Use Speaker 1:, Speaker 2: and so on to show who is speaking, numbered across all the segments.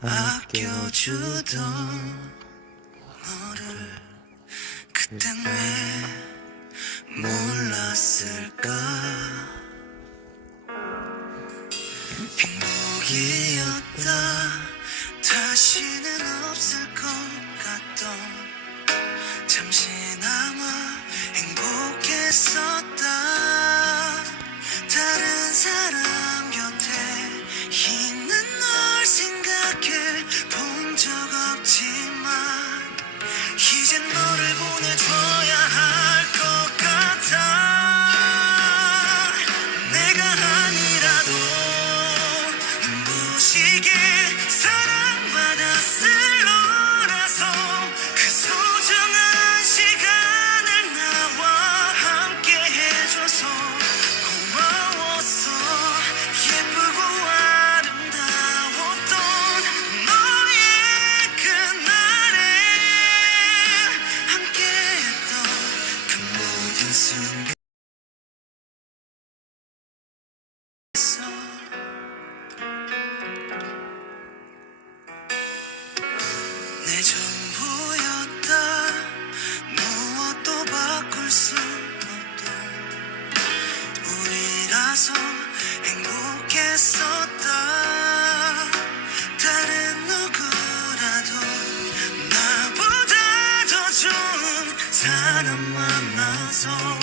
Speaker 1: 아껴주던 너를 그땐 왜 몰랐을까? 행복이었다. 다시는 없을 것 너를 보내줘 우리라서 행복했었다 다른 누구라도 나보다 더 좋은 사람 만나서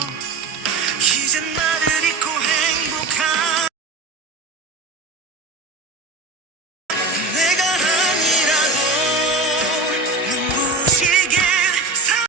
Speaker 1: 이젠 나를